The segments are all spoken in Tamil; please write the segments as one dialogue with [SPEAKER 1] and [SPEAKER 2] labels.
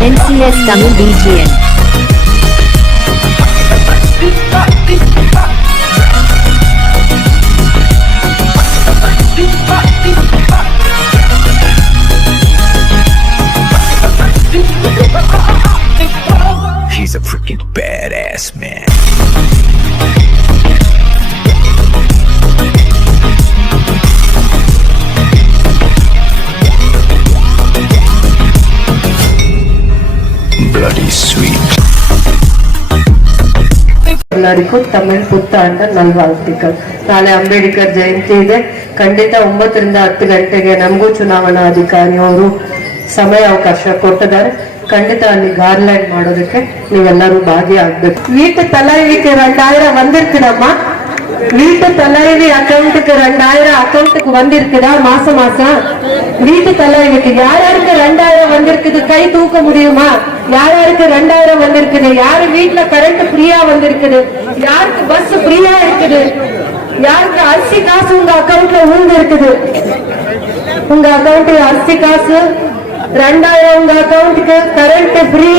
[SPEAKER 1] NCS Tamil BGN.
[SPEAKER 2] He's a freaking badass, man. Bloody sweet.
[SPEAKER 3] ಎಲ್ಲರಿಗೂ ತಮಿಳ್ ಪುತ್ತಾಂಡ ನಲ್ವಾಳ್ತಿಕಲ್ ನಾಳೆ ಅಂಬೇಡ್ಕರ್ ಜಯಂತಿ ಇದೆ ಖಂಡಿತ ಒಂಬತ್ತರಿಂದ ಹತ್ತು ಗಂಟೆಗೆ ನಮಗೂ ಚುನಾವಣಾ ಅಧಿಕಾರಿ ಅವರು ಸಮಯ ಅವಕಾಶ ಕೊಟ್ಟಿದ್ದಾರೆ ಖಂಡಿತ ಅಲ್ಲಿ ಗಾರ್ಲ್ಯಾಂಡ್ ಮಾಡೋದಕ್ಕೆ ನೀವೆಲ್ಲರೂ ಭಾಗಿಯಾಗ್ಬೇಕು வீட்டு தலைவிக்கு ரெண்டாயிரம் வந்திருக்குதாம்மா வீட்டு தலைவி அக்கௌண்ட்டுக்கு ரெண்டாயிரம் அக்கௌண்ட்டுக்கு வந்திருக்குதா மாசம் மாசம் வீட்டு தலைவிக்கு யார் யாருக்கு ரெண்டாயிரம் வந்திருக்குது கை தூக்க முடியுமா யார் யாருக்கு ரெண்டாயிரம் வந்திருக்குது யாரு வீட்டுல கரண்ட் ஃப்ரீயா வந்திருக்குது யாருக்கு பஸ் ஃப்ரீயா இருக்குது யாருக்கு அரிசி காசு உங்க அக்கௌண்ட்ல ஊந்து இருக்குது உங்க அக்கௌண்ட் அரிசி காசு ரெண்டாயிரம் உங்க அக்கௌண்ட்டுக்கு கரண்ட் ஃப்ரீ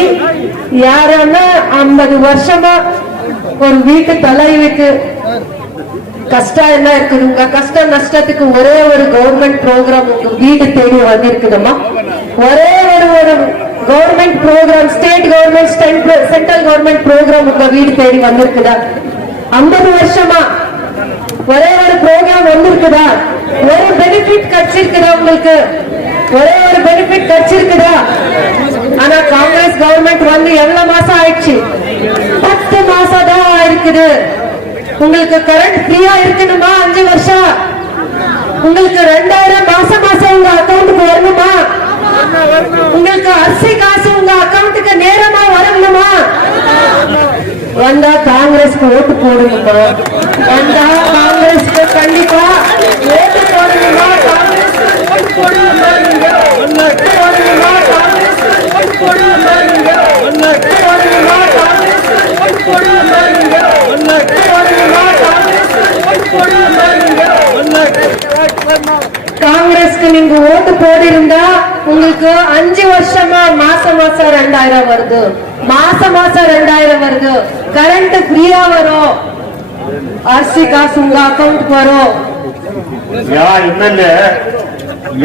[SPEAKER 3] யாருன்னா ஐம்பது வருஷமா ஒரு வீட்டு தலைவிக்கு கஷ்டம் என்ன இருக்குது? உங்க கஷ்ட நஷ்டத்துக்கு ஒரே ஒரு கவர்மெண்ட் ப்ரோக்ராம் உங்க வீடு தேடி வந்திருக்குதுமா ஒரே ஒரு ஒரு government program state government central government program உங்க வீடு தேடி வந்திருக்குதா? ஐம்பது வருஷமா ஒரே ஒரு ப்ரோக்ராம் வந்திருக்குதா? ஒரு பெனிஃபிட் கிடைச்சிருக்குதா உங்களுக்கு? ஒரே ஒரு பெனிஃபிட் கிடைச்சிருக்குதா? ஆனா காங்கிரஸ் கவர்மெண்ட் வந்து எவ்வளவு மாசம் ஆயிடுச்சு? பத்து மாசம் தான் இருக்குது உங்களுக்கு கரண்ட் ஃப்ரீயா இருக்கணுமா அஞ்சு வருஷம்? உங்களுக்கு ரெண்டாயிரம் மாசம் மாசம் உங்க அக்கௌண்ட்டுக்கு வரணுமா? உங்களுக்கு அரிசி காசு உங்க அக்கௌண்ட்டுக்கு நேரமா வரணுமா? வந்தா காங்கிரஸ்க்கு ஓட்டு போடுங்கம்மா வந்தா காங்கிரஸ்க்கு கண்டிப்பா ஓட்டு போடுங்கம்மா காங்கிரஸ்க்கு ஓட்டு போடுங்கம்மா நீங்க ஓட்டு போடுங்கம்மா காங்கிரஸ்க்கு ஓட்டு போடுங்கம்மா நீங்க ஓட்டு போடுங்கம்மா காங்கிரஸ்க்கு ஓட்டு போடுங்கம்மா நீங்க ஓட்டு போடுங்கம்மா காங்கிரஸ்க்கு ஓட்டு போடுங்கம்மா நீங்க காங்கிரஸ்க்கு நீங்க ஓட்டு போட்டிருந்தா உங்களுக்கு அஞ்சு வருஷமா மாசம் மாசம் ரெண்டாயிரம் வருது. மாசம் மாசம் ரெண்டாயிரம் வருது. கரண்ட் ஃப்ரீயா வரும். அரிசி காசு உங்க அக்கௌண்ட் வரும்.
[SPEAKER 4] யா எம்எல்ஏ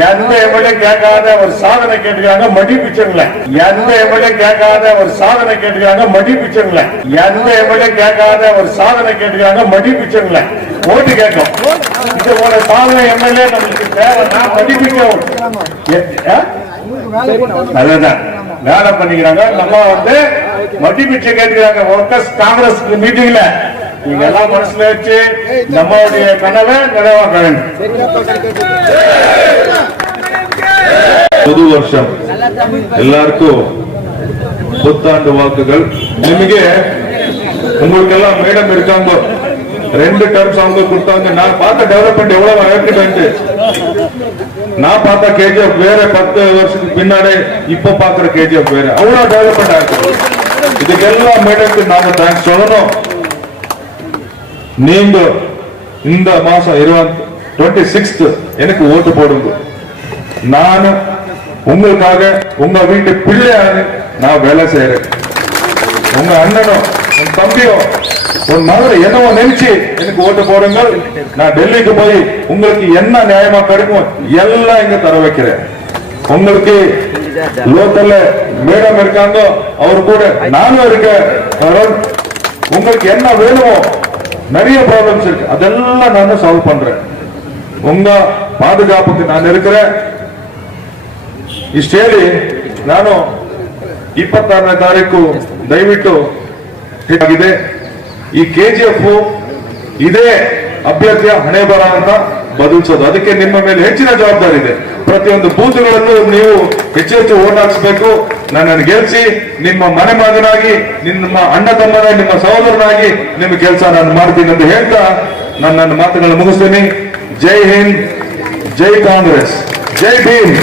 [SPEAKER 4] எந்த எம்எல்ஏ கேட்காத ஒரு சாதனை கேட்டுக்காங்க மடிப்பிச்சுங்கள எந்த எம்எல்ஏ கேட்காத ஒரு சாதனை கேட்டுக்காங்க மடிப்பிச்சுங்கள எந்த எம்எல்ஏ கேட்காத ஒரு சாதனை கேட்டுக்காங்க மடிப்பிச்சுங்கள ஓட்டு கேட்கும் இது போல எம்எல்ஏ நம்மளுக்கு தேவைன்னா படிப்பிக்கும் அதுதான். வேலை பண்ணிக்கிறாங்க. நம்ம வந்து மட்டி கேட்கிறாங்க ஒர்க்கர்ஸ் காங்கிரஸ் மீட்டிங்ல. நீங்க எல்லாம் மனசுல வச்சு நம்மளுடைய கனவை நிறைவாக்க வேண்டும்
[SPEAKER 5] புது வருஷம். எல்லாருக்கும் புத்தாண்டு வாக்குகள் நிமிக உங்களுக்கெல்லாம் மேடம் இருக்காங்க. ரெண்டு டர்ம்ஸ் அவங்க கொடுத்தாங்க. நான் பார்த்த டெவலப்மெண்ட் எவ்வளவு ஆயிட்டு நான் பார்த்த கேஜிஎஃப் வேற பத்து வருஷத்துக்கு பின்னாடி இப்ப பாக்குற கேஜிஎஃப் வேற. அவ்வளவு டெவலப்மெண்ட் ஆயிருக்கு. இதுக்கெல்லாம் மேடம்க்கு நாம தேங்க்ஸ் சொல்லணும். நீங்க இந்த மாசம் இருபத்தி டுவெண்ட்டி சிக்ஸ்த் எனக்கு ஓட்டு போடுங்க. நான் உங்களுக்காக உங்க வீட்டு பிள்ளையாக நான் வேலை செய்யறேன் உங்க அண்ணனும் உன் தம்பியும் உன் மகளை என்னவோ நினைச்சு எனக்கு ஓட்டு போடுங்க நான் டெல்லிக்கு போய் உங்களுக்கு என்ன நியாயமா கிடைக்கும் எல்லாம் இங்க தர வைக்கிறேன் உங்களுக்கு லோக்கல்ல மேடம் இருக்காங்க அவர் கூட நானும் இருக்கேன் அருண், உங்களுக்கு என்ன வேணுமோ நிறைய ப்ராப்ளம்ஸ் இருக்கு அதெல்லாம் நான் சால்வ் பண்றேன் உங்க பாதுகாப்புக்கு நான் இருக்கிறேன் ಇಷ್ಟು ಹೇಳಿ ನಾನು ಇಪ್ಪತ್ತಾರನೇ ತಾರೀಕು ದಯವಿಟ್ಟು ಆಗಿದೆ ಈ ಕೆ ಜಿ ಎಫ್ ಇದೇ ಅಭ್ಯರ್ಥಿಯ ಹಣೆ ಬರ ಅಂತ ಬದಲಿಸೋದು ಅದಕ್ಕೆ ನಿಮ್ಮ ಮೇಲೆ ಹೆಚ್ಚಿನ ಜವಾಬ್ದಾರಿ ಇದೆ. ಪ್ರತಿಯೊಂದು ಬೂತ್ಗಳಲ್ಲೂ ನೀವು ಹೆಚ್ಚು ಹೆಚ್ಚು ಓಟ್ ಹಾಕ್ಸ್ಬೇಕು. ನನ್ನನ್ನು ಗೆಲ್ಸಿ, ನಿಮ್ಮ ಮನೆ ಮಗನಾಗಿ, ನಿಮ್ಮ ಅಣ್ಣ ತಮ್ಮನಾಗಿ, ನಿಮ್ಮ ಸಹೋದರನಾಗಿ ನಿಮ್ಮ ಕೆಲಸ ನಾನು ಮಾಡ್ತೀನಿ ಅಂತ ಹೇಳ್ತಾ ನಾನು ನನ್ನ ಮಾತುಗಳನ್ನು ಮುಗಿಸ್ತೀನಿ. ಜೈ ಹಿಂದ್, ಜೈ ಕಾಂಗ್ರೆಸ್, ಜೈ ಭೀಮ್.